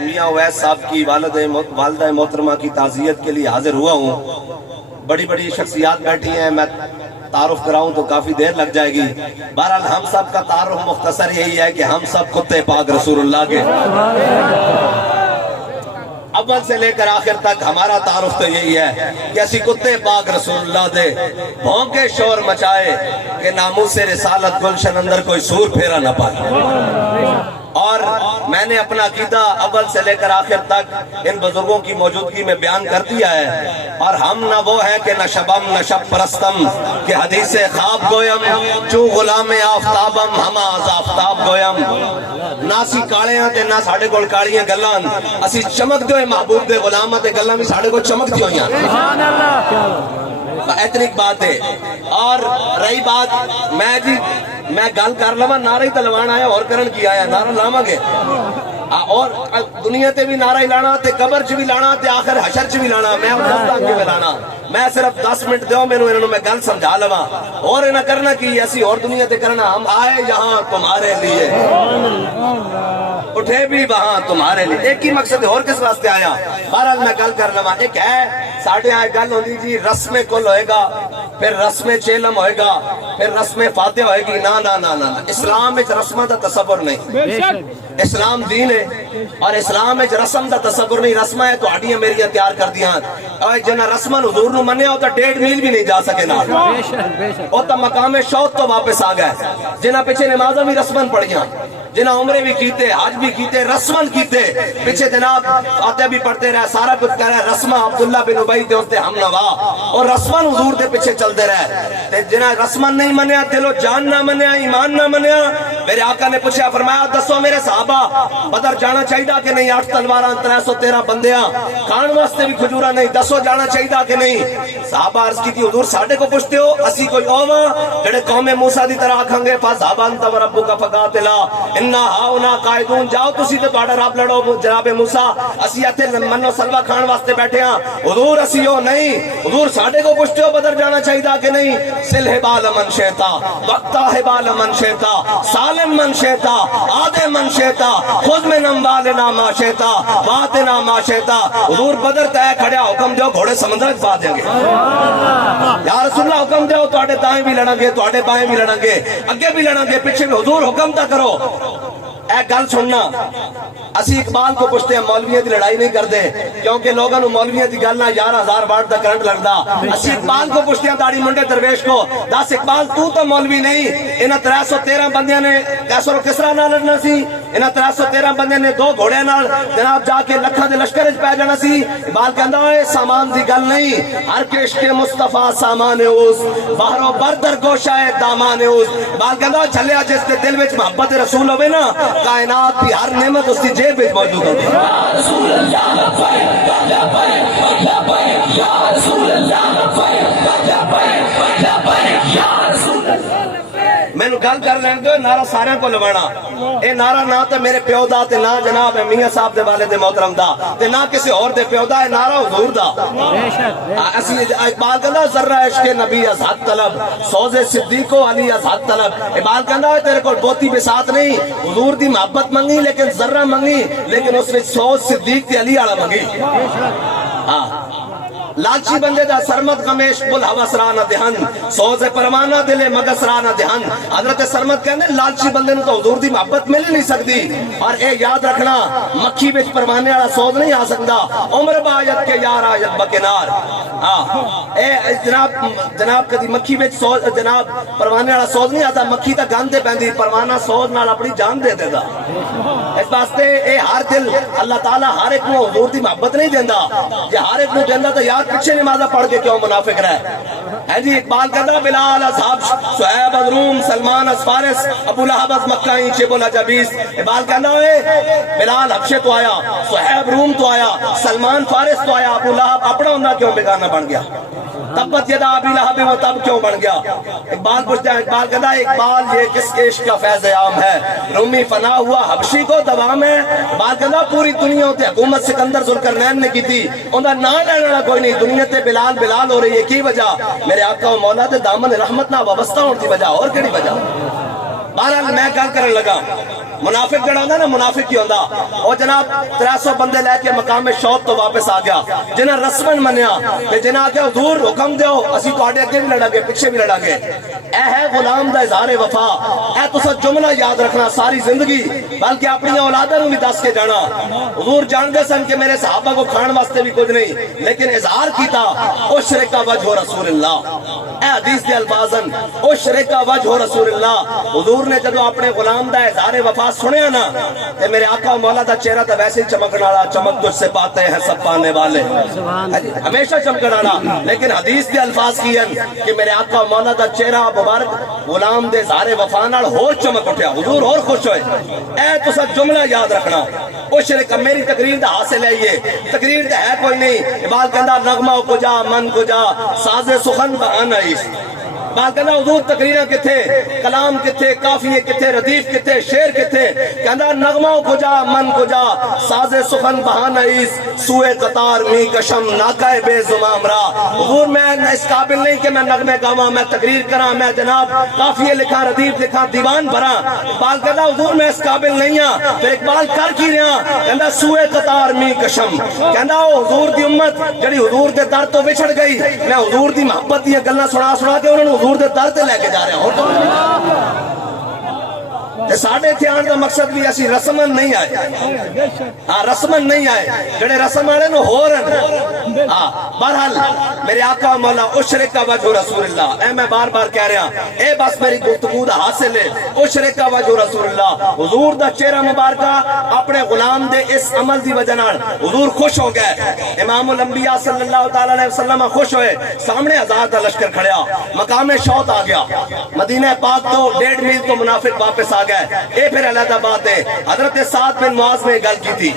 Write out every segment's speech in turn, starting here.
میاں اویس صاحب کی والدہ محترمہ کی تعزیت کے لیے حاضر ہوا ہوں. بڑی بڑی شخصیات بیٹھی ہیں، میں تعارف کراؤں تو کافی دیر لگ جائے گی. بہرحال ہم سب کا تعارف مختصر یہی ہے کہ ہم سب کتے پاک رسول اللہ کے اول سے لے کر آخر تک ہمارا تعارف تو یہی ہے کہ اسی کتے پاک رسول اللہ دے بھونکے شور مچائے کہ ناموس رسالت گلشن اندر کوئی سور پھیرا نہ پائے. اور میں نے اپنا عقیدہ اول سے لے کر آخر تک ان بزرگوں کی موجودگی میں بیان کر دیا ہے. اور ہم نہ وہ ہیں کہ نہ شبم نہ شب پرستم کہ حدیث خواب گویم چو غلام آفتابم ہم آز آفتاب گویم. نہ اسی کاڑے ہیں تے نہ ساڑھے کول کاڑیاں گلان، اسی چمک دے محبوب دے غلامہ تے گلان بھی ساڑھے کو چمک دیو یہاں. اتنی بات ہے. اور رہی بات میں گل کر لوا نعرہ ہی تلوان آیا اور کرن کی آیا نعرہ لاما گے اور دنیا تے بھی نعرہ ہی لانا تے قبر چ بھی لانا تے آخر حشر چ بھی لانا. میں دس کے میں لانا، میں صرف 10 منٹ دیو میں گل سمجھا لوا اور نہ کرنا کی ایسی اور دنیا تے کرنا. ہم آئے یہاں تمہارے لیے اٹھے بھی وہاں تمہارے لیے. ایک ہی مقصد ہے، اور کس واسطے آیا. بہرحال میں گل کر لوا. ایک ہے ساڑھے آئے گل ہوندی جی رسم کل ہوئے گا، پھر رسم چیلم ہوئے گا، پھر رسم فاتح ہوئے گی. نا نا نا نا، اسلام وچ رسمہ دا تصور نہیں. اسلام دین ہے اور اسلام وچ رسم دا تصور نہیں. رسمہ ہے تو ہڈیاں میریاں تیار کر دیاں اور جنہ رسمن حضور نو منیا ہو تو 1.5 میل بھی نہیں جا سکے نا. اور تو مقام شوق تو واپس آ گئے. جنہ پیچھے نمازاں بھی رسمن پڑھیاں، جنہ عمرے بھی کیتے، حج بھی کیتے، رسمن کیتے، پیچھے جناب فاتح بھی پڑھتے رہے، سارا کچھ کر رہے. رسمہ عبداللہ بن ابی دے ہوتے ہم نوا اور رسمن حضور دے پیچھے چلتے رہے. جنہ رسمن نہیں منیا، دل و جان نہ منیا، ایمان نہ منیا. میرے آقا نے پوچھا، فرمایا دسو میرے صحابہ بدر جانا چاہیے کہ نہیں؟ 8 تلواراں 313 بندیاں کھان واسطے بھی کھجورا نہیں، دسو جانا چاہیے کہ نہیں؟ صحابہ عرض کی تھی حضور ساڑھے کو پوچھتے ہو، اسی کوئی اوواں جڑے قوم موسیٰ دی طرح آکھاں گے فَذْهَبْ أَنْتَ وَرَبُّكَ فَقَاتِلَا إِنَّا هَاهُنَا قَاعِدُونَ. جاؤ تسی تے تہاڈا رب لڑو جناب موسیٰ، اسی ایتھے منو سلوا کھان واسطے بیٹھے ہاں. حضور اسی ہو نہیں. حضور ساڑھے کو پوچھتے ہو بدر جانا چاہیے کہ نہیں؟ سل حبال من شئتا وقتا حبال من شئتا سالم من شئتا آدھے من شئتا خود من اموالنا ما شئتا واتنا ما شئتا. حضور بدر تے کھڑیا حکم دیو گھوڑے سمندر وچ پا دیں گے. یا رسول اللہ حکم دیو تواڈے دائیں بھی لڑیں گے، تواڈے بائیں بھی لڑیں گے، اگے بھی لڑیں گے، پیچھے بھی. حضور حکم تا کرو. اے گل سننا، اسی اقبال کو پوچھتے ہیں مولویوں دی لڑائی نہیں کرتے کیونکہ لوگوں نے مولویوں دی گل نہ 11,000 واٹ دا کرنٹ لگدا. اسی اقبال کو پوچھتے ہیں داڑھی منڈے درویش کو، دس اقبال تو مولوی نہیں. انہاں 313 بندیاں نے کیسر و کسرا نہ لڑنا سی. انہاں 313 بندیاں نے 2 گھوڑے نال جناب جا کے لکھاں دے لشکر وچ پے جانا سی. اقبال کہندا اے سامان دی گل نہیں، ہر کے عشق مصطفیٰ سامان اس باہر و بر در گوشہ دامان اس. اقبال کہندا چھلیا جس دے دل وچ محبت رسول ہوے نا، کائنات کی ہر نعمت اس کی جیب میں موجود ہوتی ہے. یا رسول اللہ لبیک لبیک لبیک یا رسول اللہ لبیک لبیک لبیک یا رسول اللہ. میں نے گل کر لین دو نعرہ سارے کو لوانا. اے نعرہ نہ تے میرے پیو دا تے نہ جناب میاں صاحب دے والد محترم دا تے نہ کسی اور دے پیو دا. اے نعرہ حضور دا. اسی اقبال کہندا ذرہ عشق نبی از حد طلب سوز صدیق و علی از حد طلب. اقبال کہندا تیرے کول بہتی بساط نہیں، حضور دی محبت منگی لیکن ذرہ منگی، لیکن اس وچ سوز صدیق تے علی والا منگی. ہاں لالچی بندے دا سرمت غمیش بل حوث رانا دہن سوز پروانہ دلے مگس رانا دہن. حضرت سرمت کہنے لالچی بندے نے تو حضور دی محبت مل نہیں سکتی. اور اے یاد رکھنا مکھی بچ پروانے والا سوز نہیں آ سکتا. عمر باید کے یار آیت بکنار. اے جناب کدی مکھی بچ جناب پروانے والا سوز نہیں آتا. مکھی تا گاندے پہندی، پروانہ سوز نال اپنی جان دے دے دا. اس واسطے اے ہر دل اللہ تعالیٰ ہر ایک نو حضور دی محبت نہیں دیندا. جے ہر ایک نو دیندا تو یار پیچھے نمازہ پڑھ کے کیوں منافق رہے. ہے جی اقبال کہتا بلال اصحاب صہیب از روم سلمان از فارس ابو لہب از مکہ چے بولا جبیس. اقبال کہتا ہے بلال حبشے تو آیا، صہیب روم تو آیا، سلمان فارس تو آیا، ابو لہب اپنا ہونا کیوں بیگانہ بن گیا؟ تبت یدا ابی لہب وہ تب کیوں بن گیا؟ اقبال پوچھتا ہے، اقبال کہتا ہے اقبال یہ کس کے عشق کا فیض عام ہے؟ رومی فنا ہوا حبشی کو دوام ہے. اقبال کہتا پوری دنیا ہوتے حکومت سکندر ذوالقرنین نے کی تھی، انہاں نہ لینا کوئی نہیں. دنیا تے بلال بلال ہو رہی ہے کی وجہ؟ میرے آقا و مولا تے دامن رحمت نہ وابستہ ہونے کی وجہ، اور کیڑی وجہ؟ بہرحال میں کیا کرنے لگا، منافق جڑا ہوندا نا منافق کی ہوندا او جناب 300 بندے لے کے مقام شوق تو واپس آ گیا جنہاں رسمن منیا تے جنہاں کہ حضور حکم دیو اسی تواڈے اگے بھی لڑا گے پیچھے بھی لڑا گے اے ہے غلام دا اظہار وفا اے تسا جملہ یاد رکھنا ساری زندگی بلکہ اپنی اولاداں نوں بھی دس کے جانا حضور جان دے سن کہ میرے صحابہ کو کھان واسطے بھی کچھ نہیں لیکن اظہار کیتا اشرک وجہ رسول اللہ اے حدیث دے الفاظن اشرک وجہ رسول اللہ حضور نے جدو اپنے غلام دا اظہار وفا سنیا نا تے میرے آقا مولا دا چہرہ تا ویسے ہی چمکن والا چمک تجھ سے پاتے ہیں سب پانے والے ہمیشہ چمکن والا لیکن حدیث دے الفاظ کی ہیں کہ میرے آقا مولا دا چہرہ مبارک غلام دے اظہار وفا نال ہور چمک اٹھیا حضور اور خوش ہوئے اے تسا جملہ یاد رکھنا او شرک میری تقریر دا حاصل ہے یہ تقریر تے ہے کوئی نہیں اقبال کہندا نغمہ کجا من کجا ساز سخن بہانہ اس بات کہنا حضور تقریرہ کتھے کلام کتھے کافیے کتھے ردیف کتھے شعر کتھے کہنا نغمہ کجا من کجا ساز سخن بہانہ اس سوئے قطار می کشم ناکائے بے زمام را حضور میں اس قابل نہیں کہ میں نغمے گاواں میں تقریر کراں میں جناب کافیے لکھاں ردیف لکھاں دیوان بھراں اقبال کہنا حضور میں اس قابل نہیں ہاں پھر اقبال کر کی رہا کہنا سوئے قطار می کشم کہنا حضور دی امت جڑی حضور دے در تو بچھڑ گئی میں حضور دی محبت دی گلاں سنا کے انہوں نے حضور دے در تے لے کے جا رہے ہیں تے ساڈے تھے آن دا مقصد بھی اسی رسمن نہیں آئے ہاں رسمن نہیں آئے جڑے رسم والے نو ہو رہے ہاں بہرحال میرے آقا مولا اشرک وجہ رسول اللہ اے میں بار بار کہہ رہا اے بس میری گفتگو دا حاصل ہے اشرک وجہ رسول اللہ حضور دا چہرہ مبارکہ اپنے غلام دے اس عمل دی وجہ نال حضور خوش ہو گئے امام الانبیاء صلی اللہ تعالی علیہ وسلم خوش ہوئے سامنے ہزار دا لشکر کھڑیا مقام شوط آ گیا مدینہ پاک تو 1.5 میل تو منافق واپس آ گئے اے پھر علیحدہ بات ہے حضرت سعد بن معاذ نے گل کی تھی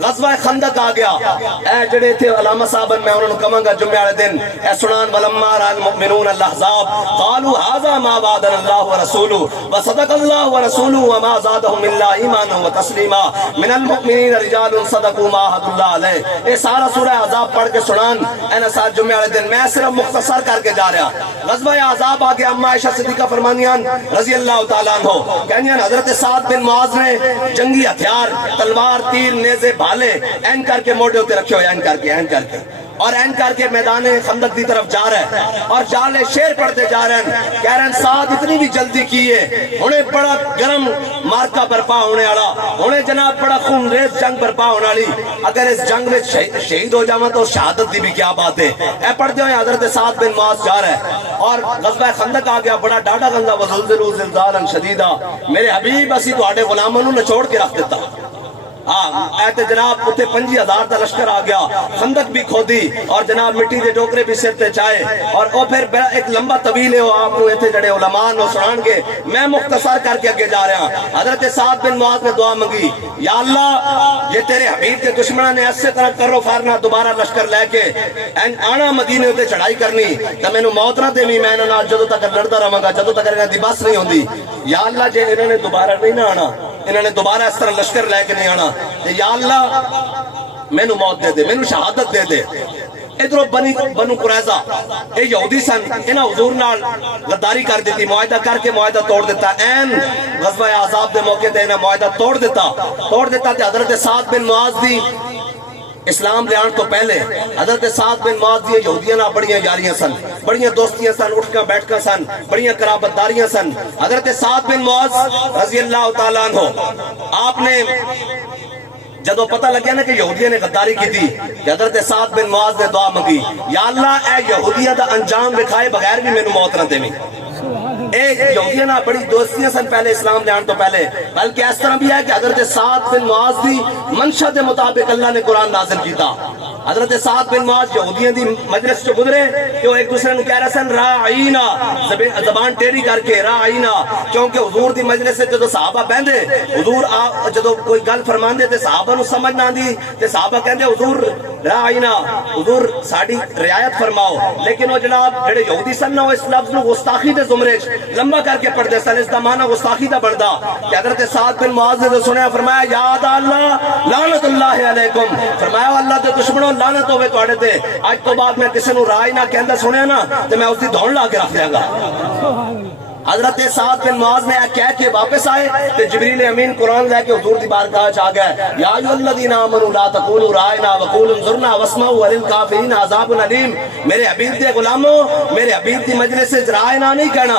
غزوہ خندق آ گیا اے جڑے تھے علامہ صاحب میں انہوں نے کہاں گا جمعہ والے دن اے سنان ولما را المؤمنون الاحزاب قالوا هذا ما وعدنا الله ورسوله وصدق الله ورسوله وما زادهم الا ایمانا وتسلیما من المؤمنین رجال صدقوا ما عهد الله علیہ اے سارا سورہ احزاب پڑھ کے سنان اے نا ساتھ جمعہ والے دن میں صرف مختصر کر کے جا رہا غزوہ احزاب آ گیا اما عائشہ صدیقہ فرمانیان رضی اللہ تعالیٰ عنہ کہنیان حضرت سعد بن معاذ نے جنگی ہتھیار تلوار تیر نیزے بھالے این کر کے موڑے ہوتے رکھے ہوئے این کر کے اور این کر کے میدان خندق دی طرف جا رہے ہیں اور جالے شیر پڑھتے جا رہے ہیں کہہ رہے ہیں سعد اتنی بھی جلدی کیے انہیں بڑا گرم مارکا برپا ہونے والا انہیں جناب بڑا خون ریز جنگ برپا ہونے والی اگر اس جنگ میں شہید ہو جاواں تو شہادت دی بھی کیا بات ہے اے پڑھتے ہوئے حضرت سعد بن معاذ جا رہے ہیں اور غزوہ خندق آ گیا بڑا ڈاڈا گندا وزلزلوا زلزالا شدیدا میرے حبیب اسی تواڈے غلاماں نوں نچوڑ کے رکھ دیتا ایتے جناب اتے 50,000 دا لشکر آ گیا خندق بھی کھودی اور جناب مٹی دے ٹوکرے بھی سر تے چائے اور وہ پھر ایک لمبا طویل ہے وہ آپ کو ایتھے جڑے علماء نو سنان گے میں مختصر کر کے اگے جا رہا ہوں حضرت سعد بن معاذ نے دعا منگی یا اللہ یہ تیرے حبیب کے دشمنوں نے ایسے طرح کرو فارنا دوبارہ لشکر لے کے آنا مدینے تے چڑھائی کرنی تے مینوں موت نہ دیویں میں انہاں نال جدوں تک لڑدا رہاں گا جدوں تک انہاں دی بس نہیں ہوندی یا اللہ جے انہاں نے دوبارہ نہیں نہ آنا انہوں نے دوبارہ اس طرح لشکر لے کے نہیں آنا یا اللہ میں نو موت دے دے میں نو شہادت دے دے ادھروں بنو قریظہ اے یہودی سن انہاں حضور نال غداری کر دیتی معاہدہ کر کے معاہدہ توڑ دیتا این غزوہ احزاب دے موقع تے انہاں معاہدہ توڑ دیتا تے حضرت سعد بن معاذ دی اسلام لے آن تو پہلے حضرت سعد بن معاذ دی یہودیاں نال بڑیاں یاریاں سن بڑیاں دوستیاں سن اٹھکاں بیٹھکاں سن بڑیاں قرابت داریاں سن حضرت سعد بن معاذ رضی اللہ تعالیٰ عنہ آپ نے جدو پتہ لگیا نا کہ یہودیاں نے غداری کی تھی حضرت سعد بن معاذ نے دعا منگی یا اللہ اے یہودیاں دا انجام دکھائے بغیر بھی مینوں موت نہ دیویں اے یہودیاں نال بڑی دوستیاں سن پہلے اسلام لے آن تو پہلے بلکہ اس طرح بھی ہے کہ حضرت سعد بن معاذ دی منشا دے مطابق اللہ نے قرآن نازل کیتا حضرت سعد بن معاذ یہودیاں دی مجلس چ گزرے کہ وہ ایک دوسرے نو کہہ رہے سن راعینا زبان ٹیڑھی کر کے راعینا کیونکہ حضور دی مجلس سے جدو صحابہ بیندے حضور جدو کوئی گل فرماندے تے صحابہ نو سمجھ نہ آندی تے صحابہ کہندے حضور راعینا حضور ساڈی رعایت فرماؤ لیکن وہ جناب جڑے یہودی سن نا اس لفظ نو گستاخی دے زمرے لمبا کر کے پڑھ دے سن اس دا معنی گستاخی دا بندا کہ حضرت سعد بن معاذ نے سنیا فرمایا یاد اللہ لعنت اللہ علیکم فرمایا اللہ دے دشمنوں لعنت ہوے تواڈے تے اج تو بعد میں کسے نو راہ نہ کہندا سنیا نا تے میں اس دی دھون لا کے رکھ دیاں گا حضرت سعد بن معاذ نے کہہ کے واپس آئے تے جبریل امین قرآن لے کے حضور دی بارگاہ چ آ گئے. یا ایھا الذین آمنوا لا تقولوا رائنا وقولوا انظرنا واسمعوا وللکافرین عذاب علیم. میرے حبیب دے غلاموں، میرے حبیب دی مجلس وچ رائنا نہیں کہنا.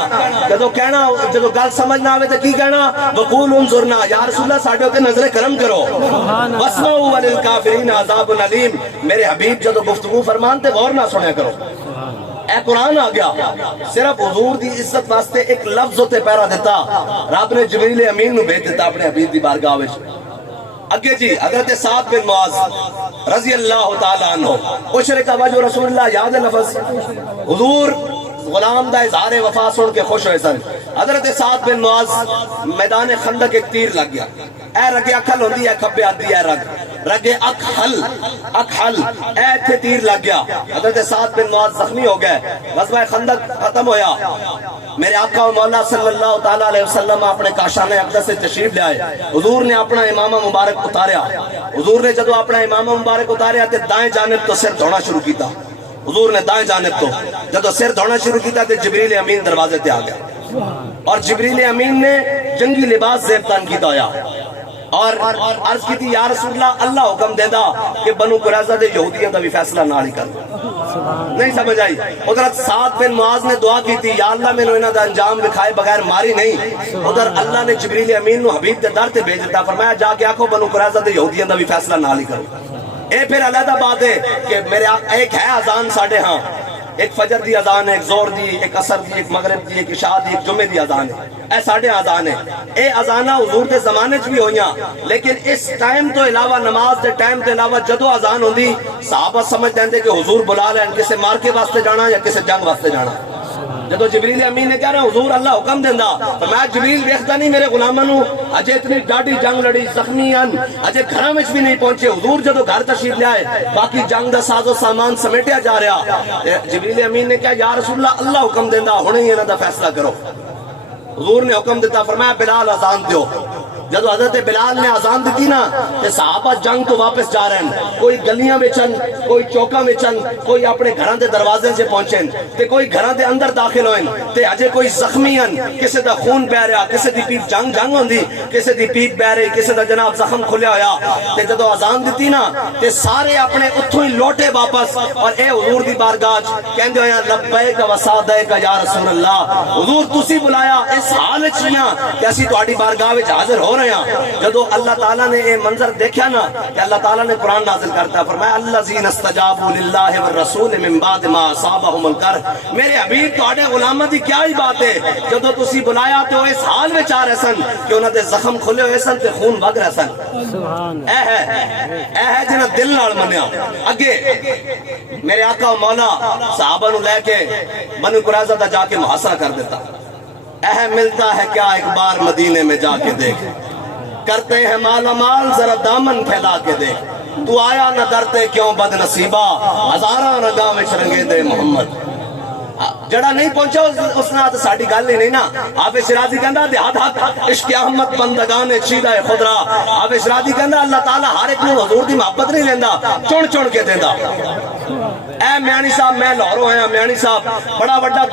جدو گل سمجھ نہ آوے تے کی کہنا؟ وقولوا انظرنا، یا رسول اللہ ساڈے تے نظر کرم کرو. واسمعوا وللکافرین عذاب علیم. میرے حبیب جدو گفتگو فرمان تے غور نہ سنیا کرو. اے قرآن آ گیا صرف حضور دی عزت واسطے ایک لفظ تے پیرا دیتا. رب نے جبریل امین نو بھیج دیتا اپنے حبیب دی بارگاہ وچ. اگے جی حضرت سعد بن معاذ رضی اللہ تعالی عنہ اشرک وجہ رسول اللہ یاد لفظ حضور غلام دا اظہار وفا سن کے خوش ہوئے سن. حضرت سعد بن معاذ میدان خندق ایک تیر لگ گیا. اے رگے اکھل ہوندی ہے کھبے آدھی ہے رگے اکھل اے تھے تیر لگ گیا. حضرت سعد بن معاذ زخمی ہو گئے. غزوہ خندق ختم ہویا. میرے آقا و مولا صلی اللہ تعالی علیہ وسلم اپنے کاشان اقدس سے تشریف لے آئے. حضور نے اپنا امامہ مبارک اتاریا. حضور نے جدو اپنا امامہ مبارک اتاریا تے دائیں جانب تو سر دھونا شروع کیتا. حضور نے دائیں جانب تو جدو سر دھونا شروع کیتا تے جبریل امین دروازے تے آ گیا اور جبریل امین نے جنگی لباس زیب تن کیتا ہویا اور عرض کی تھی یا رسول اللہ حکم دے دا کہ بنو قریظہ دے یہودیاں دا بھی فیصلہ نہ ہی کر. نہیں سمجھ آئی. ادھر سعد بن معاذ نے دعا کی تھی یا اللہ میں نے انہاں دا انجام دکھائے بغیر ماری نہیں. ادھر اللہ نے جبریل امین نو حبیب دے در تے بھیج دیتا. فرمایا جا کے آکھو بنو قریظہ دے یہودیاں دا بھی فیصلہ نہ ہی کرو. اے پھر علیحدہ بات ہے کہ میرے ایک ہے اذان ساڈے ہاں، ایک فجر دی اذان ہے، ایک زور دی، ایک عصر دی، ایک مغرب دی، ایک عشاء دی، ایک جمعے دی اذان ہے. اے ساڈے اذان ہے. اے اذاناں حضور دے زمانے چ بھی ہویاں لیکن اس ٹائم تو علاوہ نماز دے ٹائم تو علاوہ جدو اذان ہوندی صحابہ سمجھ لیندے کہ حضور بلا لین کسے مارکے واسطے جانا یا کسے جنگ واسطے جانا. جدو جبریل امین نے کہہ رہا حضور اللہ حکم دیندا فرمایا جبریل ویکھدا نہیں میرے غلاماں نو اجے اتنی ڈاڈی جنگ لڑی زخمی ہیں اجے گھراں وچ بھی نہیں پہنچے. حضور جدو گھر تشریف لے آئے باقی جنگ دا ساز و سامان سمیٹیا جا رہا. جبریل امین نے کہا یا رسول اللہ حکم دیندا ہنے ہی انہاں دا فیصلہ کرو. حضور نے حکم دیتا فرمایا بلال اذان دیو. جدو حضرت بلال نے اذان دیتی نا تے صحابہ جنگ تو واپس جا رہے ہیں. کوئی گلیاں وچن، کوئی چوکاں وچن، کوئی اپنے گھراں دے دروازے سے پہنچن تے کوئی گھراں دے اندر داخل ہوئن تے اجے کوئی زخمی ہیں، کسے دا خون بہ رہا، کسے دی پیٹ جنگ ہوندی، کسے دی پیٹ بہ رہی، کسے دا جناب زخم کھلیا ہویا. تے جدو اذان دیتی نا تے سارے اپنے اتھوں ہی لوٹے واپس اور اے حضور دی بارگاہ کہندے ہویا لبیک و سعدیک یا رسول اللہ. حضور تسی بلایا اس حال وچ کہ اسی تہاڈی بارگاہ وچ حاضر ہو رہے ہیں. جدو اللہ تعالیٰ نے یہ منظر دیکھا نا کہ اللہ تعالیٰ نے قرآن نازل کرتا فرمایا الذین استجابوا للہ والرسول من بعد ما اصابہم القرح. میرے حبیب تہاڈے غلاماں دی کیا ہی بات ہے جدو تسی بلایا تے وہ اس حال وچ آ رہے سن کہ انہاں دے زخم کھلے ہوئے سن تے خون وگ رہے سن. اے ہے جنہاں دل نال منیا. اگے میرے آقا و مولا صحابہ نو لے کے بنو قریظہ دا جا کے محاصرہ کر دیتا. ملتا ہے کیا ایک بار مدینے میں جا کے دیکھ، کرتے ہیں مالا مال ذرا دامن پھیلا کے دیکھ. تو آیا نہ درتے کیوں بد نصیبہ، ہزاراں رنگاں وچ رنگے دے محمد. جڑا نہیں پہنچا اس نے تو ساڑی گل ہی نہیں نا. حافظ شرازی کہندا دیہات حق عشق احمد بندگان چیدہ خدرا. حافظ شرازی کہندا اللہ تعالیٰ ہر ایک نو حضور دی محبت نہیں لیندا، چن چن کے دیندا. اے میانی صاحب میں لاہوروں آیا. میانی صاحب بڑا بڑا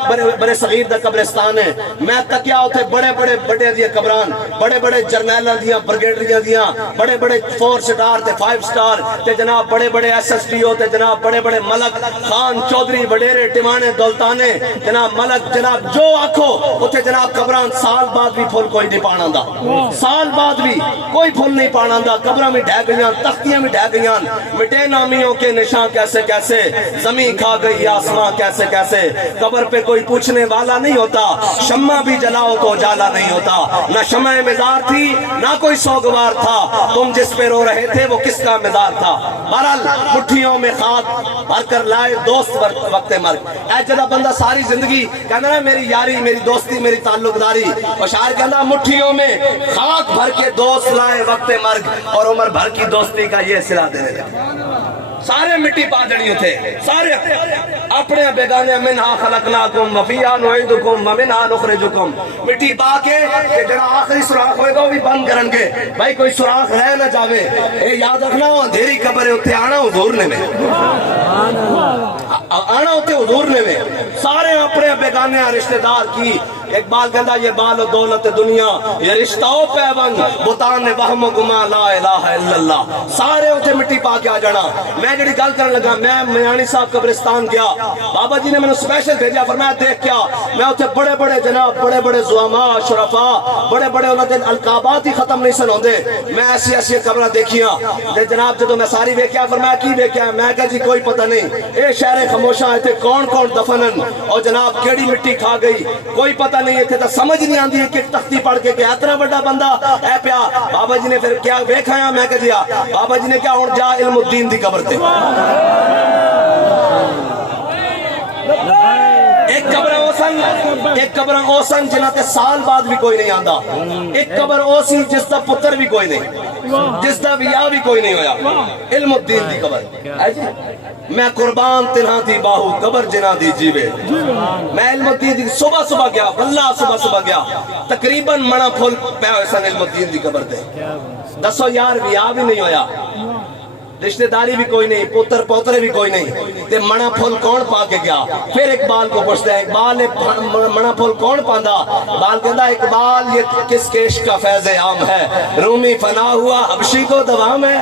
بڑے صغیر دا قبرستان ہے. میں تکیا ہوتے بڑے بڑے بڑے دیا قبران، بڑے بڑے جرنیلاں دیاں، برگیڈریاں دیاں، بڑے بڑے 4 سٹار تے 5 سٹار تے جناب بڑے بڑے SSPO تے جناب بڑے بڑے ملک خان چودھری وڈیرے ٹمانے دولتانے جناب ملک جناب جو آکھو اتھے جناب قبران سال بعد بھی پھول کوئی نہیں پانا دا. سال بعد بھی کوئی پھول نہیں پانا دا. قبران میں ڈھہ گئیاں، تختیاں میں ڈھہ گئیاں. مٹے نامیوں کے نشان کیسے کیسے، زمین کھا گئی آسمان کیسے کیسے. قبر پہ کوئی پوچھنے والا نہیں ہوتا، شمع بھی جلاؤ تو اجالا نہیں ہوتا. نہ شمع مزار تھی نہ کوئی سوگوار تھا، تم جس پہ رو رہے تھے وہ کس کا مزار تھا. بہرحال مٹھیوں میں خاک بھر کر لائے دوست وقت مرگ. اے جدہ بندہ ساری زندگی کہنا نا میری یاری میری دوستی میری تعلق داری، اور شاعر کہنا مٹھیوں میں خاک بھر کے دوست لائے وقت مرگ، اور عمر بھر کی دوستی کا یہ صلہ دینے لگے. سارے مٹی پا جڑی تھے، سارے اپنے بیگانے منہا خلقناکم وفیہا نعیدکم ومنہا نخرجکم. مٹی پا کے کہ جڑا آخری سوراخ ہوئے گا وہ بھی بند کرن گے. بھائی کوئی سوراخ رہ نہ جاوے. اے یاد رکھنا اندھیری قبر ہے اتھے آنا حضور نے میں آنا ہوتے حضور نے میں. سارے اپنے بیگانے رشتہ دار کی اقبال کہندا یہ بال و دولت دنیا یہ رشتہ و پیون بتان وہم و گما لا الہ الا اللہ سارے اتنے مٹی پا کے آ جانا میں جڑی گل کرن لگا میں میانی صاحب قبرستان گیا بابا جی نے میں سپیشل بھیجا فرمایا دیکھ کیا میں اتنے بڑے بڑے جناب بڑے بڑے زعماء شرفاء بڑے بڑے انہوں نے القابات ہی ختم نہیں سن ہوندے میں ایسی ایسی قبریں دیکھیاں جناب جدو میں ساری ویکھیا فرمایا کی ویکھیا میں کہا جی کوئی پتہ نہیں اے شہر خاموشاں اتنے کون کون دفنن اور جناب کیڑی مٹی کھا گئی کوئی پتہ نہیں اتنے تو سمجھ نہیں آندی کہ تختی پڑھ کے کہ اتنا بڑا بندہ اے پیا بابا جی نے پھر کیا ویکھایا میں کہا جی بابا جی نے کیا ہن جا علم الدین دی قبر تے ایک قبر اوسن جنہ تے سال بعد بھی کوئی نہیں آندا ایک قبر اوسی جس دا پتر بھی کوئی نہیں جس دا بیاہ بھی کوئی نہیں ہویا علم الدین دی قبر میں قربان تنہا دی باہو قبر جنہ دی جیوے میں علم الدین دی صبح صبح گیا واللہ صبح گیا تقریباً منا پھول پہ ہوئے سن علم الدین دی قبر دے دسو یار بیاہ بھی نہیں ہویا رشتہ داری بھی کوئی نہیں پتر پوترے بھی کوئی نہیں تے منا پھول کون پا کے گیا پھر اقبال کو پوچھتا ہے اقبال نے منا پھول کون پاندا اقبال کہتا ہے اقبال یہ کس کیش کا فیض عام ہے رومی فنا ہوا حبشی کو دوام ہے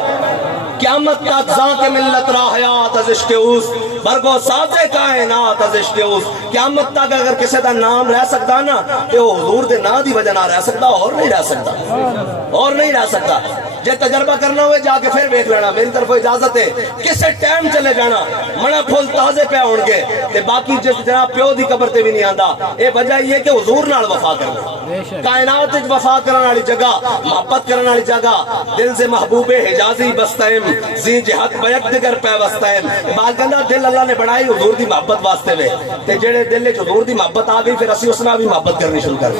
قیامت تک ذات ملت را حیات از عشق اوس برگو ساز کائنات از عشق اوس قیامت تک اگر کسی دا نام رہ سکتا نا کہ وہ حضور دے نا دی وجہ نہ رہ سکتا اور نہیں رہ سکتا جے تجربہ کرنا ہوئے جا کے پھر بیٹھ لینا میری طرف اجازت ہے کسے ٹائم چلے جانا منا پھول تازے پہ ہونگے تے باقی جس جناب پیو دی قبر تے بھی نہیں آندا اے وجہ یہ کہ حضور نال وفا کرنا کائنات وچ وفا کرن والی جگہ محبت کرن والی جگہ دل سے محبوب حجازی بستائم زی جہت بیک دیگر پہ وستائم بال کہندا دل اللہ نے بنائی حضور دی محبت واسطے وے تے جڑے دل وچ حضور دی محبت آ گئی پھر اسی اس نال بھی محبت کرنی شروع کر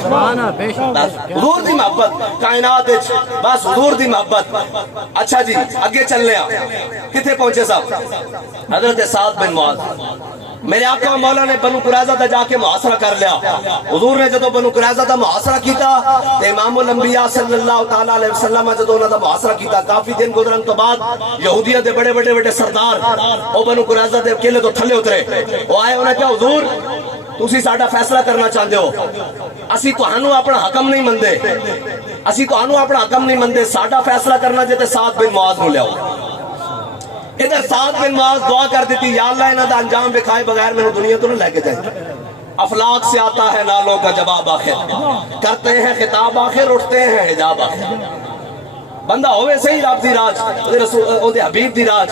حضور دی محبت کائنات وچ بس حضور دی محبت اچھا جی اگے چلنے کتنے پہنچے صاحب حضرت سعد بن معاذ میرے آقا مولا نے بنو قریظہ دا جا کے محاصرہ کر لیا حضور نے جدو بنو قریظہ دا محاصرہ کیتا تے امام الانبیاء صلی اللہ تعالی علیہ وسلم جدو انہاں دا محاصرہ کیتا کافی دن گزرن تو بعد یہودیاں دے بڑے بڑے بڑے سردار او بنو قریظہ دے قلعے تو تھلے اترے او آئے انہاں کہا حضور تسی ساڈا فیصلہ کرنا چاہندے ہو اسی تہانوں اپنا حکم نہیں مندے ساڈا فیصلہ کرنا جے تے سعد بن معاذ نو لیاؤ ادھر سعد بن معاذ دعا کر دیتی یا اللہ انہاں دا انجام دکھائے بغیر میں دنیا تو نہ لے کے جائے افلاک سے آتا ہے نالوں کا جواب آخر کرتے ہیں خطاب آخر اٹھتے ہیں حجاب آخر بندہ ہوئے صحیح رب دی راج او دے حبیب دی راج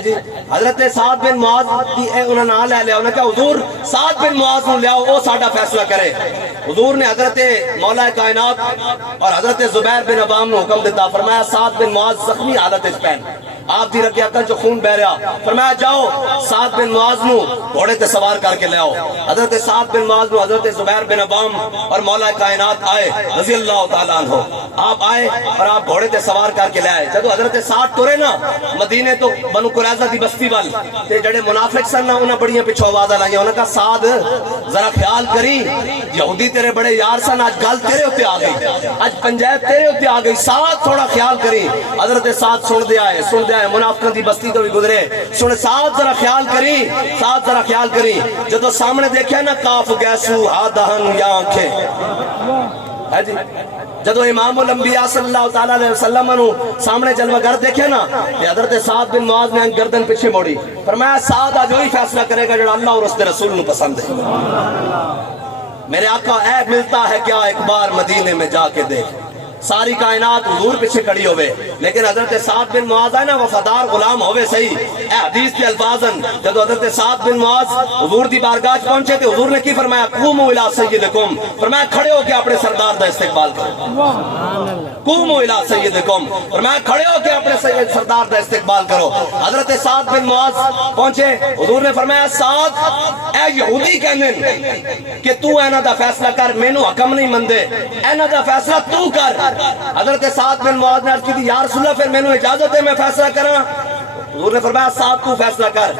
جی حضرت سعد بن معاذ دی انہاں نہ لے لیا انہاں کہا حضور سعد بن معاذ نو لیاؤ او ساڈا فیصلہ کرے حضور نے حضرت مولا کائنات اور حضرت زبیر بن عوام نے حکم دیتا فرمایا سعد بن معاذ زخمی حالت اس پہن آپ دی رگے اکل جو خون بہ رہا فرمایا جاؤ سعد بن معاذ نو گھوڑے تے سوار کر کے لے آؤ حضرت سعد بن معاذ نو حضرت زبیر بن عوام اور مولا کائنات آئے رضی اللہ تعالیٰ عنہ آپ آئے اور آپ گھوڑے تے سوار کر کے لے آئے جب حضرت سعد ٹرے نا مدینے تو بنو قریظہ دی بستی وال تے جڑے منافق سن نا انہاں بڑیاں پیچھے آوازاں لائیاں انہاں کہا سعد ذرا خیال کری یہودی تیرے بڑے یار سن آج گل تیرے ہوتے آ گئی آج پنجایت تیرے ہوتے آ گئی سعد تھوڑا خیال کری حضرت سعد سن دے آئے منافقہ دی بستی تو بھی گزرے سن سعد ذرا خیال کری جدو سامنے دیکھے نا کاف گیسو ہادہن یا آنکھیں ہے جی جدو امام الانبیاء صلی اللہ تعالیٰ علیہ وسلم انہوں سامنے جلوہ گر دیکھے نا کہ حضرت سعد بن معاذ نے گردن پیچھے موڑی فرمایا سعد آج وہی فیصلہ کرے گا جڑا اللہ اور اس دے رسول نے پسند ہے میرے آقا عیب ملتا ہے کیا ایک بار مدینے میں جا کے دیکھ ساری کائنات حضور پیچھے کھڑی ہوئے لیکن حضرت سعد بن معاذ ہے نا وفادار غلام ہوئے صحیح اے حدیث کے الفاظن جب حضرت سعد بن معاذ حضور دی بارگاہ پہنچے تھے حضور نے کی فرمایا قوموا الی سیدکم فرمایا کھڑے ہو کے اپنے سردار دا استقبال کرو قوموا الی سیدکم فرمایا کھڑے ہو کے اپنے سردار دا استقبال کرو حضرت سعد بن معاذ پہنچے حضور نے فرمایا سعد اے یہودی کہنے کہ تو اینا دا فیصلہ کر مینوں حکم نہیں مندے اینا دا فیصلہ تو کر حضرت سعد بن معاذ نے عرض کی تھی یا رسول اللہ پھر میں نے اجازت ہے میں فیصلہ کرا حضور نے فرمایا ساتھ تو فیصلہ کر.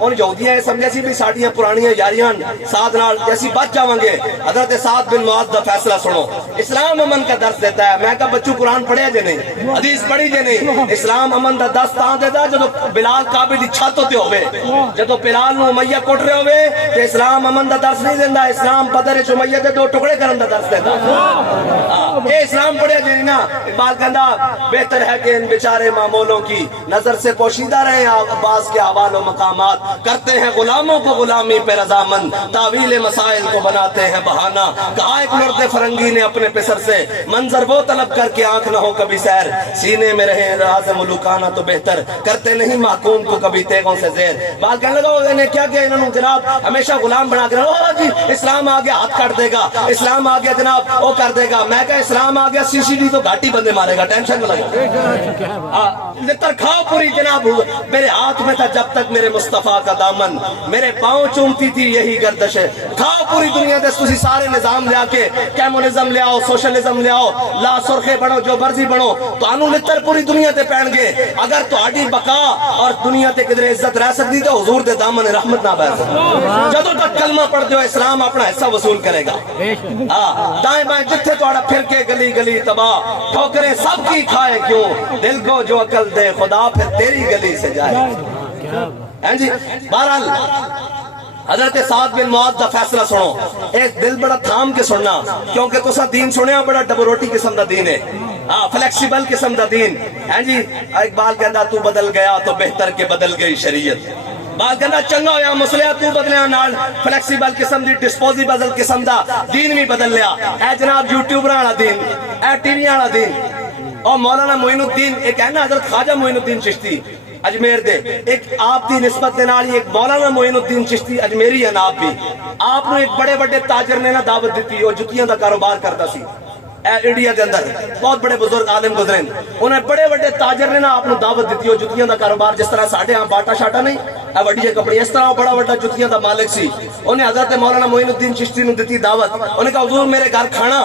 ان یہودیاں یہ سمجھے سی بھی ساڈیاں پرانیاں یاریاں ساتھ نال جیسی بچ جاواں گے. حضرت سعد بن معاذ دا فیصلہ سنو. اسلام امن کا درس دیتا ہے. میں کہا بچوں قرآن پڑھیا جے نہیں, حدیث پڑھی جے نہیں. اسلام امن دا درس تاں دیتا جدو بلال کعبے دی چھت تے ہوے, جدو بلال نو امیہ کٹ رہے ہوے تے اسلام امن دا درس نہیں دیندا. اسلام بدر وچ امیہ دے 2 ٹکڑے کرن دا درس دیندا. اے اسلام پڑھیا جے نہیں نا. اقبال کہندا بہتر ہے کہ ان بیچارے معمولوں کی نظر سے پوشیدہ رہے عباس کے احوال و مقامات. کرتے ہیں غلاموں کو غلامی پہ رضامند, تعویل مسائل کو بناتے ہیں بہانہ. کہا ایک مرد فرنگی نے اپنے پسر سے, منظر وہ طلب کر کے آنکھ نہ ہو کبھی سیر. سینے میں رہے راز ملوکانہ تو بہتر, کرتے نہیں محکوم کو کبھی تیغوں سے زیر. بات کہنے لگا انہیں کیا کہ انہوں نے جناب ہمیشہ غلام بنا کے رہا جی اسلام آ گیا ہاتھ کاٹ دے گا, اسلام آ گیا جناب وہ کر دے گا. میں کہا اسلام آ گیا سی سی ڈی تو گھاٹی بندے مارے گا, ٹینشن نہ لگے. کھاؤ پوری جناب میرے ہاتھ میں تھا جب تک میرے مصطفیٰ کا دامن, میرے پاؤں چومتی تھی یہی گردش ہے. کھاؤ پوری دنیا دے تسی سارے نظام لیا کے, کیمونزم لے آؤ, سوشلزم لے آؤ, لا سرخے بنو, جو مرضی بنو, تو انو لتر پوری دنیا تے پہن گے. اگر تہاڈی بقا اور دنیا تے کدھر عزت رہ سکتی تو حضور دے دامن رحمت نہ بیٹھ سکتی. جدوں تک کلمہ پڑھ دیو اسلام اپنا حصہ وصول کرے گا. دائیں بائیں جتھے تہاڈا پھر کے گلی گلی تباہ, ٹھوکریں سب کی کھائے کیوں, دل کو جو عقل دے خدا پھر تیری گلی سے جائے. ہیں جی بہرحال حضرت سعد بن معاذ دا فیصلہ سنو. ایک دل بڑا تھام کے سننا, کیونکہ تسا دین سنیا بڑا ڈبو روٹی قسم دا دین ہے, فلیکسیبل قسم دا دین. ہیں جی اقبال کہندا تو بدل گیا تو بہتر کے بدل گئی شریعت. بات کہندا چنگا ہویا مسلیا تو بدلیا نال فلیکسیبل قسم دی ڈسپوزیبل قسم دا دین بھی بدل لیا. اے جناب یوٹیوبر والا دین, اے ٹی وی والا دین. اور مولانا معین الدین ایک ہے نا حضرت خواجہ معین الدین چشتی اجمیر دے, ایک آپ دی نسبت دے نال ایک مولانا معین الدین چشتی اجمیری ہے نا. آپ بھی آپ نے ایک بڑے بڑے تاجر نے نا دعوت دیتی, وہ جتیاں دا کاروبار کرتا سی انڈیا کے اندر. بہت بڑے بزرگ عالم گزرے, انہیں بڑے بڑے تاجر نے نا آپ نے دعوت دیتی, وہ جتیاں دا کاروبار جس طرح ساڈے ہاں باٹا شاٹا نہیں وڈیے کپڑے, اس طرح بڑا بڑا جتیاں دا مالک سی. انہیں حضرت مولانا معین الدین چشتی نے دیتی دعوت. انہیں کہا حضور میرے گھر کھانا,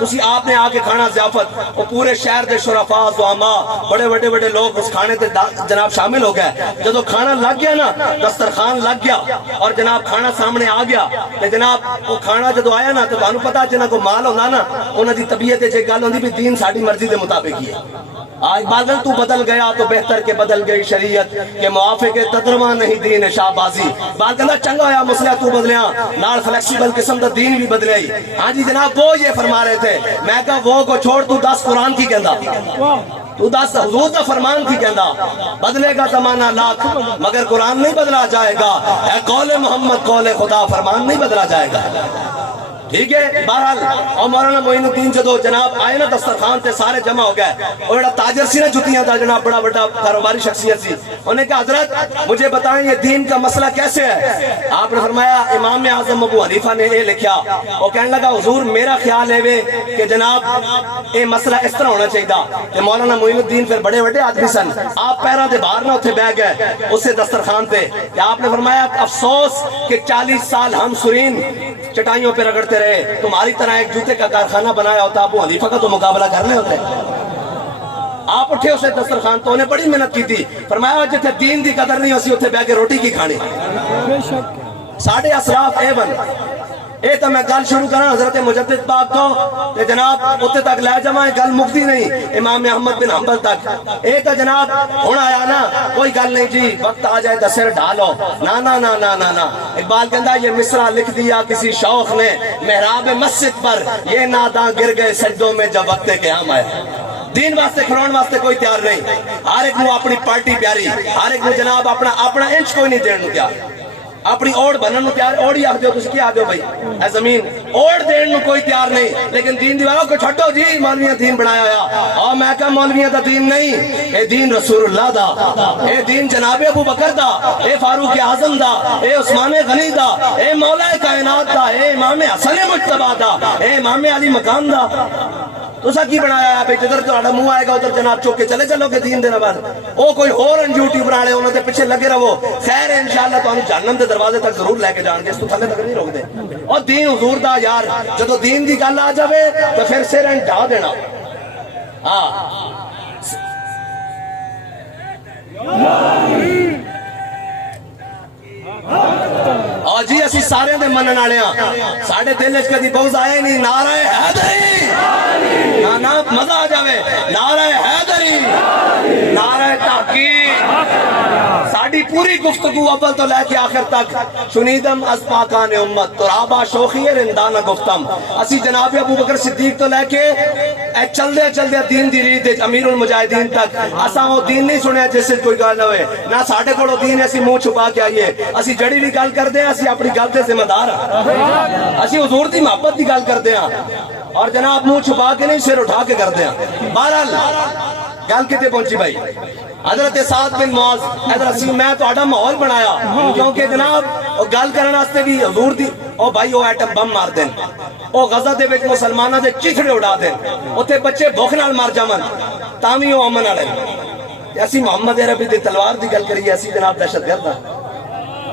تسی آپ نے آ کے کھانا ضیافت. وہ پورے شہر دے شرفاء زعماء بڑے بڑے بڑے لوگ اس کھانے تے جناب شامل ہو گئے. جدو کھانا لگ گیا نا, دسترخوان لگ گیا اور جناب کھانا سامنے آ گیا, تے جناب وہ کھانا جدو آیا نا تو تانوں پتہ جنہاں کو مال ہوندا نا انہاں دی طبیعت تے گل ہوندی بھی دین ساڈی مرضی دے مطابق ہی ہے. آج بادل تو بدل گیا تو بہتر کے بدل گئی شریعت, کے موافق تدرواں نہیں دین شاہ بازی. بات کہنا چنگا ہویا مسئلہ تو بدلیا نال فلیکسیبل قسم دا دین بھی بدلے. ہاں جی جناب وہ یہ فرما رہے تھے. میں کہا وہ کو چھوڑ تو 10 قرآن کی کہندا, تو 10 حضور دا فرمان کی کہندا. بدلے گا زمانہ لاکھ مگر قرآن نہیں بدلا جائے گا. اے قول محمد قول خدا, فرمان نہیں بدلا جائے گا. ٹھیک ہے بہرحال. اور مولانا معین الدین جدو جناب آئے نا دسترخوان تے سارے جمع ہو گئے, اور ایڈا تاجر سی نا جتیاں دا جناب بڑا بڑا کاروباری شخصیت سی. انہوں نے کہا حضرت مجھے بتائیں یہ دین کا مسئلہ کیسے ہے. آپ نے فرمایا امام اعظم ابو حنیفہ نے یہ لکھیا. وہ کہنے لگا حضور میرا خیال ہے کہ جناب یہ مسئلہ اس طرح ہونا چاہیے کہ مولانا معین الدین پھر بڑے بڑے آدمی سن, آپ پیروں دے باہر نہ اتنے بہ گئے اسے دسترخوان پہ. کہ آپ نے فرمایا افسوس کہ 40 سال ہم سرین چٹائیوں پہ رگڑتے رہے, تمہاری طرح ایک جوتے کا کارخانہ بنایا ہوتا ابو حنیفہ کا تو مقابلہ کر لے ہوتے. آپ اٹھے اسے دسترخوان تو انہیں بڑی محنت کی تھی. فرمایا جتنے دین دی قدر نہیں اسی اتنے بہ کے روٹی کی کھانی. ساڑھے اسلاف A1 اے تو میں گل شروع کرنا حضرت مجدد پاک کو تے جناب اتنے تک لے جمائیں گل مکتی نہیں امام احمد بن حنبل تک. اے تو جناب ہونا آیا نا کوئی گل نہیں جی وقت آ جائے تو سر ڈھالو, نا نا نا نا نا نا. اقبال کہندا یہ مصرع لکھ دیا کسی شوق نے محراب مسجد پر, یہ ناداں گر گئے سجدوں میں جب وقت قیام آئے. دین واسطے کھڑون واسطے کوئی تیار نہیں. ہر ایک نو اپنی پارٹی پیاری, ہر ایک نو جناب اپنا انچ کوئی نہیں دین نو تیار, اپنی اوڑ بنن نو تیار. اوڑ ہی آخ دیو تسی کی آخ دیو بھائی اے زمین اوڑ دین نو کوئی تیار نہیں. لیکن دین دیواروں کو چھٹو جی مولویاں دین بنایا ہویا. اور میں کہا مولویاں دا دین نہیں, اے دین رسول اللہ دا, اے دین جناب ابو بکر دا, اے فاروق اعظم دا, اے عثمان غنی دا, اے مولا کائنات دا, اے امام حسن مجتبی دا, اے امام علی مقام دا. تو سا کی بنایا ہے بھئی جدھر تو منہ آئے گا ادھر جناب چوک کے چلے چلو کہ دین دینا بعد او کوئی اور انجوٹی بنا لے انہوں نے پیچھے لگے رہو. خیر انشاءاللہ تو ہم جہنم دے دروازے تک ضرور لے کے جان گے, اس تو تھلے تک نہیں روک دے. اور دین حضور دا یار جدو دین دی گل آ جاوے تو پھر سر ڈھا دینا. ہاں اور جی اسی سارے دے منن والے ہاں ساڈے دل وچ کدی بغض آیا ہی نہیں نعرہ حیدری نا مزہ آ جاوے نعرہ حیدری نعرہ تحقیق ساڈی پوری گفتگو اول تو لے کے آخر تک شنیدم از پاکان امت ترابا شوخی رندانہ گفتم اسی جناب ابو بکر صدیق تو لے کے چلدے چلدے دین دی ریت امیر المجاہدین تک اساں وہ دین نہیں سنیا جس سے کوئی گل نہ ہوئے نہ ساڈے کولو دین اسی منہ چھپا کے آئیے اسی جڑی بھی گل کردے ہیں اسی اپنی گل تے ذمہ دار ہاں اسی حضور دی محبت دی گل کردے ہیں اور جناب منہ چھپا کے نہیں سر اٹھا کے کردے ہیں بہرحال گل کتے پہنچی بھائی حضرت سعد بن معاذ حضرت میں تو آڈا ماحول بنایا کیونکہ جناب گل کرنے واسطے بھی حضور دی او بھائی او ایٹم بم مار دین او غزہ دے وچ مسلماناں دے چیچڑے اڑا دین اوتھے بچے بھوک نال مر جاون تاں وی او امن والے اسی محمد عربی دی تلوار دی گل کریے اسی جناب دہشت گرد ہاں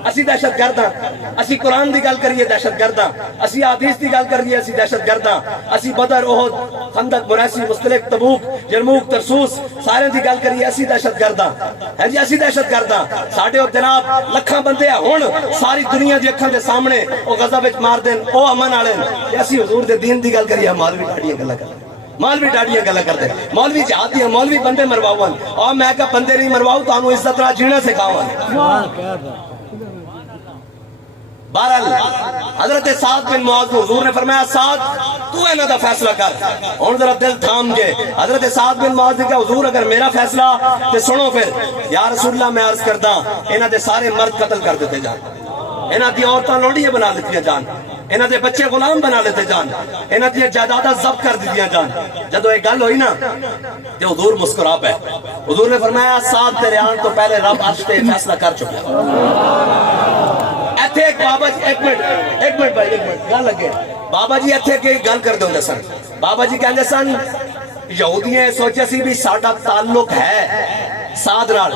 اسی دہشت گرد ہاں اسی قرآن دی گل کریے دہشت گرد ہاں اسی حدیث دی گل کریے اسی دہشت گرد ہاں اسی بدر احد خندق مریسی مستلق تبوک یرموک ترسوس سارے دی گل کریے اسی دہشت گرد ہاں ہے جی اسی دہشت گرد ہاں ساڈے او جناب لکھاں بندے ہن ساری دنیا دی اکھاں دے سامنے او غزہ وچ مار دین او امن والے اسی حضور دے دین دی گل کریے مولوی ڈاڈیاں گلاں کردے مولوی ڈاڈیاں گلاں کردے مولوی جہاد دیاں مولوی بندے مرواون اور میں کہ بندے نہیں مرواؤ تانوں عزت نال جینا سکھاواں بہرحال حضرت سعد بن معاذ حضور نے فرمایا سعد تو ہے نا دا فیصلہ کر اور ذرا دل تھام گے حضرت سعد بن معاذ نے کہا حضور اگر میرا فیصلہ تے سنو پھر یا رسول اللہ میں عرض کردا انہاں دے سارے مرد قتل کر دیتے جان انہاں دی عورتاں لونڈیاں بنا لیتی جان انہاں دے بچے غلام بنا لیتے جان انہاں دی جائیداداں ضبط کر دیتی جان جدو یہ گل ہوئی نا تے حضور مسکرا پے حضور نے فرمایا سعد تیرے آن تو پہلے رب عرش پہ فیصلہ کر چکا ایک بابا جی ایک منٹ بھائی ایک منٹ گل لگے بابا جی ایتھے کہ گل کر دے سن بابا جی کہندے سن یہودیاں سوچیا سی بھی ساڈا تعلق ہے سعد نال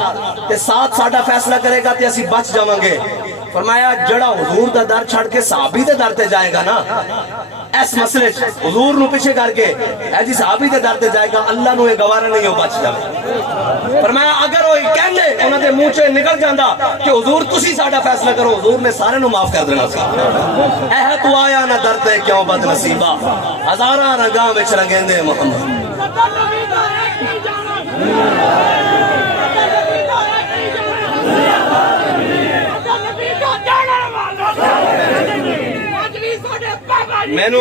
تے سعد ساڈا فیصلہ کرے گا تے اسی بچ جاواں گے فرمایا جڑا حضور دا در چھڑ کے صحابی دے در تے جائے گا نا اس مسئلے حضور نو پیچھے کر کے اے جی صحابی دے در تے جائے گا اللہ نو یہ گوارا نہیں ہو بچ جائے فرمایا اگر وہ کہندے انہاں دے منہ چوں نکل جاندا کہ حضور تسی ساڈا فیصلہ کرو حضور نے سارے نو معاف کر دینا سی اے تو آیا نہ در تے کیوں بد نصیبا ہزاراں رنگاں وچ رنگیندے محمد مینو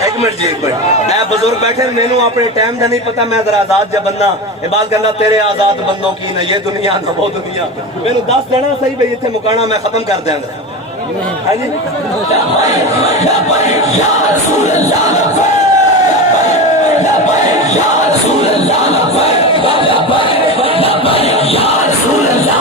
ایک منٹ جی ایک منٹ اے بزرگ بیٹھے مینو اپنے ٹائم دا نہیں پتا میں ذرا آزاد جب بندہ عباد کرنا تیرے آزاد بندوں کی نہ یہ دنیا نہ وہ دنیا مینو دس دینا صحیح بھئی اتنے مکانا میں ختم کر دیں گا جی یا رسول اللہ یا رسول اللہ یا رسول اللہ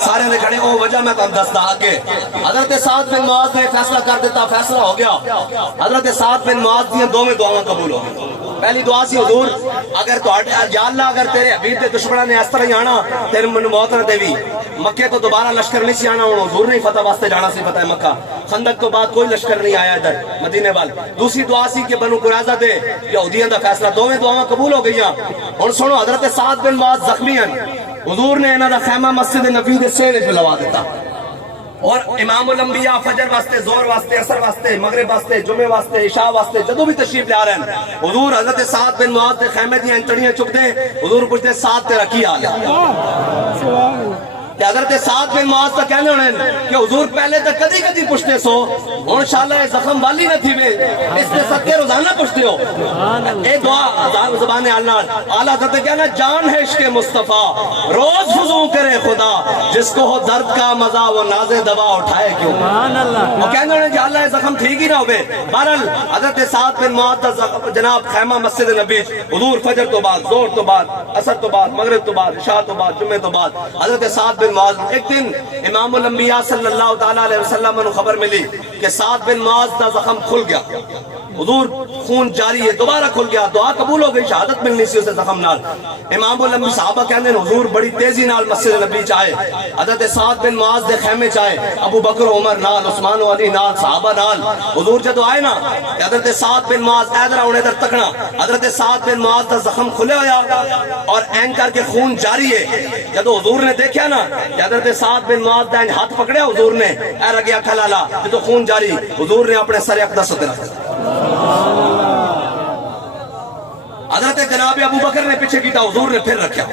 سارے نے کھڑے وہ وجہ میں کم دستا آگے حضرت سعد بن معاذ نے فیصلہ کر دیتا فیصلہ ہو گیا حضرت سعد بن معاذ دیاں دو میں دعاواں قبول ہو پہلی دعا سی حضور اگر تو یا اللہ اگر تیرے حبیب دے دشمنوں نے اس طرح ہی آنا تیرے من موت نہ دیوی مکے تو دوبارہ لشکر نہیں سی آنا ہوں حضور نہیں فتح واسطے جانا سی فتح مکہ خندق تو بعد کوئی لشکر نہیں آیا ادھر مدینے وال دوسری دعا سی کہ بنو قریظہ دے یہودیاں دا فیصلہ دو میں دعاواں قبول ہو گئیاں اور سنو حضرت سعد بن معاذ زخمی ہیں حضور نے انہاں دا خیمہ مسجد نبی دے سینے وچ لوا دیتا اور امام الانبیاء فجر واسطے زہر واسطے عصر واسطے مغرب واسطے جمعے واسطے عشاء واسطے جدوں بھی تشریف لے آ رہے ہیں حضور حضرت سعد بن معاذ دے خیمے دیاں انتڑیاں چکدے حضور پوچھتے سعد تیرا کی حال ہے کہ حضرت سعد بن معاذ تا کہنے ہونے کہ حضور پہلے تا کدی کدی پوچھتے سو انشاءاللہ یہ زخم والی نہ تھی میں اس نے صدقے روزانہ پوچھتے ہو اے دعا زبان اعلیٰ حضرت کہنا جان ہے عشق مصطفیٰ روز فضوں کرے خدا جس کو ہو درد کا مزہ وہ ناز دوا اٹھائے کیوں وہ کہنے ہونے کہ اللہ یہ زخم ٹھیک ہی نہ ہوئے بہرحال حضرت سعد بن معاذ تا جناب خیمہ مسجد نبی حضور فجر تو بعد زہر تو بعد عصر تو بعد مغرب تو بعد عشاء تو بعد جمعے تو بعد حضرت سعد بن معاذ ایک دن امام الانبیاء صلی اللہ تعالیٰ علیہ وسلم نے خبر ملی کہ سعد بن معاذ کا زخم کھل گیا حضور خون جاری ہے، دوبارہ کھل گیا، دعا قبول ہو گئی، شہادت ملنی سی اسے زخم نال۔ امام الانبیاء صحابہ کہندے حضور بڑی تیزی نال مسجد نبی چاہے، حضرت سعد بن معاذ دے خیمے چاہے، ابو بکر عمر نال، عثمان و علی نال، صحابہ نال۔ حضور جدو آئے نا کہ حضرت سعد بن معاذ ادھر آؤ ادھر تکنا، حضرت سعد بن معاذ دا زخم کھلے ہویا اور این کر کے خون جاری ہے۔ جدو حضور نے دیکھا نا کہ حضرت سعد بن معاذ دا ہاتھ پکڑیا حضور نے، اے رگیا کھلالا، جدو خون جاری، حضور نے اپنے سر اقدس اتر رکھا۔ حضرت جناب ابو بکر نے پیچھے کیتا، حضور نے پھر رکھا،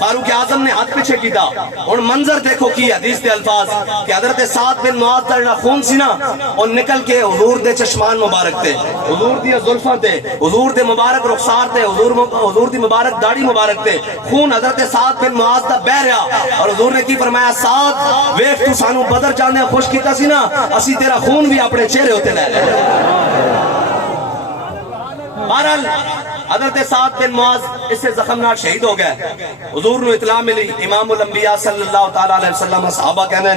فاروق اعظم نے ہاتھ پیچھے کیتا۔ اور منظر دیکھو کی حدیث دے الفاظ کہ حضرت سعد بن معاذ دا جڑا خون سی نا اور نکل کے حضور دے چشمان مبارک تے، حضور دی زلفاں تے، حضور دے مبارک رخسار تے، حضور دی مبارک داڑھی مبارک تے خون حضرت سعد بن معاذ دا بہ رہا۔ اور حضور نے کی فرمایا، سعد ویکھ تو سانو بدر جانے خوش کیتا سی نا، اسی تیرا خون بھی اپنے چہرے ہوتے لے لے۔ بہرحال حضرت سعد بن معاذ اس سے زخم نال شہید ہو گئے۔ حضور نو اطلاع ملی، امام الانبیاء صلی اللہ تعالی علیہ وسلم صحابہ کہنے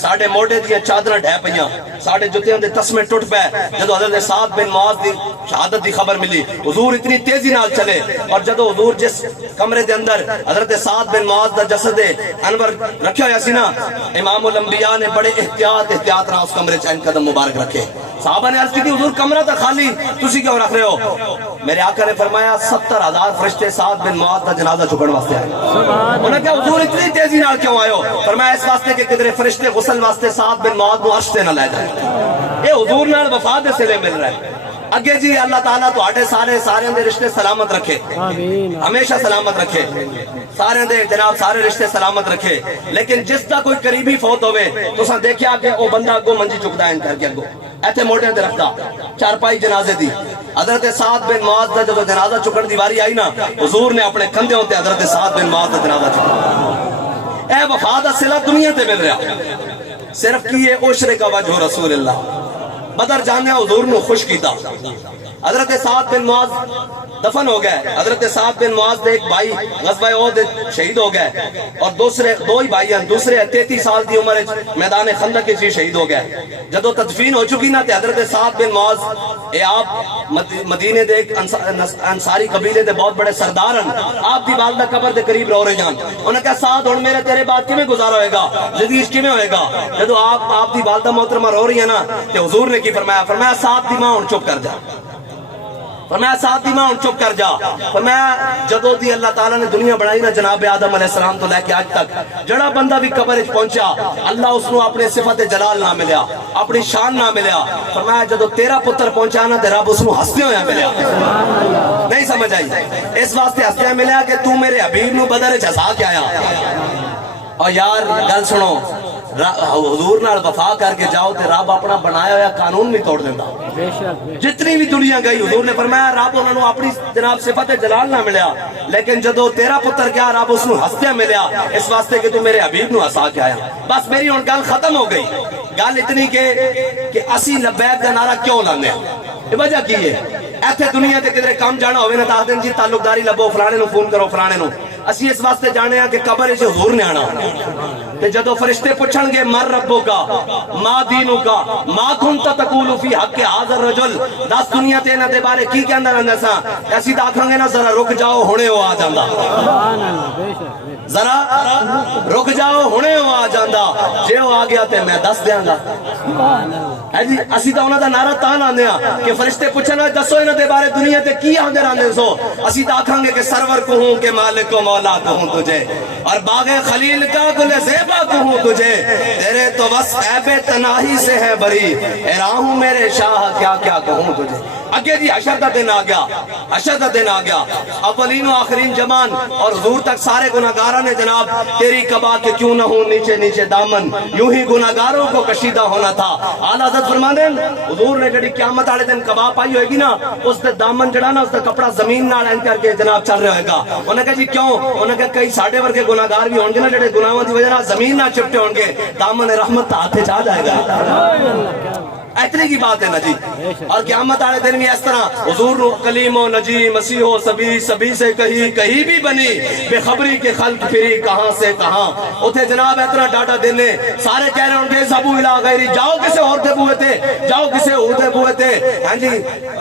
ساڑھے موڑے دیا چادرہ ڈھے پئیاں، ساڑھے جتیاں دے تسمے ٹوٹ پے۔ جدو حضرت سعد بن معاذ دی شہادت دی خبر ملی، حضور اتنی تیزی نال چلے، اور جدو حضور جس کمرے دے اندر حضرت سعد بن معاذ دا جسد انور رکھے ہویا سی نا، امام الانبیاء نے بڑے احتیاط نہ اس کمرے چین قدم مبارک رکھے۔ صحابہ نے عرض کی تھی، حضور کمرہ تھا خالی، تسی کیوں رکھ رہے ہو؟ میرے آقا نے فرمایا 70,000 فرشتے سعد بن معاذ دا جنازہ چکن واسطے آئے۔ انہوں نے کہا حضور اتنی تیزی نال کیوں آئے ہو؟ فرمایا اس واسطے کہ کدھر فرشتے غسل واسطے سعد بن معاذ کو عرش تے نہ لے جائے۔ یہ حضور نال وفا دے سلے مل رہا ہے۔ اگے جی اللہ تعالیٰ تو آٹے سارے دے رشتے سلامت رکھے، ہمیشہ سلامت رکھے، سارے دے جناب سارے رشتے سلامت رکھے۔ لیکن جس دا کوئی قریبی فوت ہوئے تو ساں دیکھیا کہ وہ بندہ اگو منجی چکتا ہے کر کے اگو ایتھے موٹے تے رکھتا چارپائی جنازے دی۔ حضرت سعد بن معاذ دا جب جنازہ چکن دی واری آئی نا، حضور نے اپنے کندھے ہوتے حضرت سعد بن معاذ دا جنازہ چکا۔ اے وفا دا صلہ دنیا تے مل رہا، صرف کیے عشر کا وجہ رسول اللہ۔ بدر جانے حضور نے خوش کیتا۔ حضرت سعد بن معاذ دفن ہو گئے۔ حضرت سعد بن معاذ دے ایک بھائی غزوہ احد شہید ہو گئے، اور دو ہی بھائی ہیں، دوسرے 33 سال دی عمر میدان خندق کے شہید ہو گئے۔ جدو تدفین ہو چکی نا تے حضرت سعد بن معاذ آپ مدینے دے ایک انصاری قبیلے دے بہت بڑے سردار ہیں، آپ دی والدہ قبر دے قریب رو رہے جان۔ انہوں نے کہا سعد ہن میرے تیرے بعد کیویں گزارا ہوئے گا، زندگی کیویں ہوئے گا؟ جدو آپ دی والدہ محترمہ رو رہی ہے نا تے حضور نے کی فرمایا سعد دی ماں ہن چپ کر جا، فرمایا سعد دی ماں ہن چپ کر جا۔ فرمایا جدو دی اللہ تعالیٰ نے دنیا بنائی نا جناب آدم علیہ السلام تو لے کے آج تک، جڑا بندہ بھی قبر وچ پہنچا اللہ اس نو اپنے صفت جلال نہ ملیا، اپنی شان نہ ملیا۔ فرمایا جدو تیرا پتر پہنچا نا تے رب اس نو ہستے ہویا ملیا۔ نہیں سمجھ آئی؟ اس واسطے ہستے ملیا کہ تو میرے حبیب نو بدر وچ ہسا کے آیا۔ اور یار گل سنو، حضور نال وفا کر کے جاؤ تے رب اپنا بنایا ہوا قانون بھی توڑ دیتا۔ جتنی بھی دنیا گئی حضور نے فرمایا رب انہوں نے اپنی جناب صفت جلال نہ ملیا، لیکن جدو تیرا پتر گیا رب اس نو ہستیا ملیا، اس واسطے کہ تو میرے حبیب نو ہسا کے آیا۔ بس میری ہن گل ختم ہو گئی۔ گل اتنی کہ اسی لبیک دا نعرہ کیوں لانے ہیں؟ یہ وجہ کی ہے؟ ایتھے دنیا تے کدھر کام جانا ہوئے نا تا دن جی تعلق داری لبو، فلانے نو فون کرو، فلانے نو۔ اسی اس واسطے جانے ہیں کہ قبر سے حضور نے آنا، تے جدو فرشتے پوچھن گے مر ربو کا ما دینو کا ما کنتا تقول فی حق حاضر رجل، دس دنیا تے نہ دے بارے کی کہندا رہندا سا، ایسی تا آکھاں گے نا ذرا رک جاؤ ہنے وہ آ جاندا، ذرا رک جاؤ ہنے وہ آ جاندا، جے وہ آ گیا تے میں دس دیاں گا۔ ہے جی اسی تا انہاں دا نعرہ تا لاندے ہاں کہ فرشتے پوچھن دسو انہاں دے بارے دنیا تے کی آندے رہندے سو، اسی تا آکھاں گے کہ سرور کو ہوں کہ مالک کو مولا کہوں تجھے، اور باغ خلیل کا گل زیبا کہوں تجھے، تیرے تو بس عیب تناہی سے ہے بری، ہوں میرے شاہ کیا کیا کہوں تجھے۔ اگے جی حشر دا دن آ گیا، حشر دا دن آ گیا، اولین و آخرین جمان اور حضور تک سارے گناہگاراں نے جناب تیری کبا کے کیوں نہ ہوں نیچے نیچے دامن، یوں ہی گناہگاروں کو کشیدہ ہونا تھا۔ اعلیٰ حضرت فرماندے حضور نے جڑی قیامت والے دن کبا پائی ہوئے گی نا، اس دے دامن جڑا نا اس دا کپڑا زمین نال این کر کے جناب چل رہا ہوئے گا۔ انہوں نے کہا جی کیوں؟ انہوں نے کہا کئی ساڑھے ورگے گناہگار بھی ہوں گے نا جڑے گناہوں دی وجہ نال زمین نہ چپٹے ہوں گے، دامن رحمت ہاتھ چاہ جائے گا۔ اتنی کی بات ہے نا جی. اور قیامت والے دن بھی اس طرح حضور کلیم و نجی مسیح و سبی سبی سے کہیں بھی بنی بے خبری کے خلق پھری کہاں سے کہاں. اتنے جناب اتنا ڈاٹا دینے سارے کہہ رہے ہوں گے زبو الا غیری, جاؤ کسے اور دے بوئے تھے, جاؤ کسے اور دے بوئے تھے. ہاں جی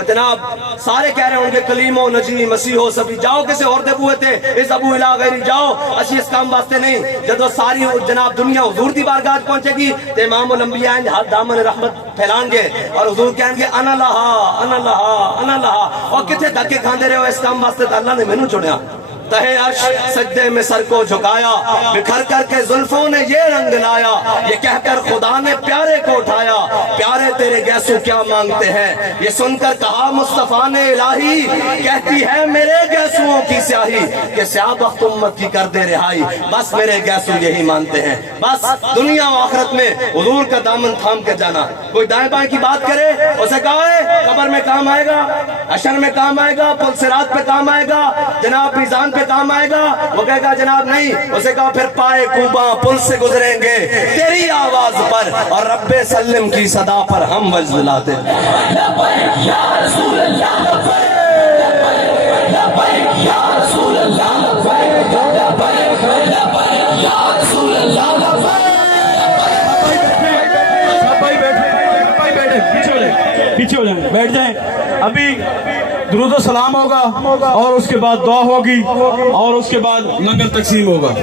جناب سارے کہہ رہے ہوں گے کلیم و نجی مسیح و سبی, جاؤ کسے اور دے بوئے تھے, اے زبو الا غیری جاؤ اسی اس کام واسطے نہیں. جدو ساری جناب دنیا حضور دی بارگاہ پہنچے گی تو امام الانبیاء ہاتھ دامن رحمت پھیلان گے اور حضور کہیں گے انا لہا انا لہا انا لہا. اور کتنے دھکے کھاندے رہے ہو اس کام واسطے تو اللہ نے مینوں چنیا. تہے عرش سجدے میں سر کو جھکایا, بکھر کر کے زلفوں نے یہ رنگ لایا, یہ کہہ کر خدا نے پیارے کو اٹھایا, پیارے تیرے گیسو کیا مانگتے ہیں. یہ سن کر کہا مصطفیٰ نے الہی, کہتی ہے میرے گیسوؤں کی سیاہی, کہ سیاہ بخت امت کی کر دے رہائی, بس میرے گیسو یہی مانتے ہیں. بس دنیا و آخرت میں حضور کا دامن تھام کے جانا. کوئی دائیں بائیں کی بات کرے اسے کہا ہے قبر میں کام آئے گا, حشر میں کام آئے گا, پل صراط پہ کام آئے گا, جناب میزان پہ کام آئے گا. وہ کہے گا جناب نہیں. اسے کہا پھر پائے کوباں پل سے گزریں گے تیری آواز پر, اور رب سلم کی صدا پر ہم وجد لاتے. لبیک یا رسول اللہ, لبیک یا رسول اللہ, لبیک لبیک یا رسول اللہ. پیچھے ہو جائیں, بیٹھ جائیں. ابھی درود و سلام ہوگا اور اس کے بعد دعا ہوگی اور اس کے بعد لنگر تقسیم ہوگا.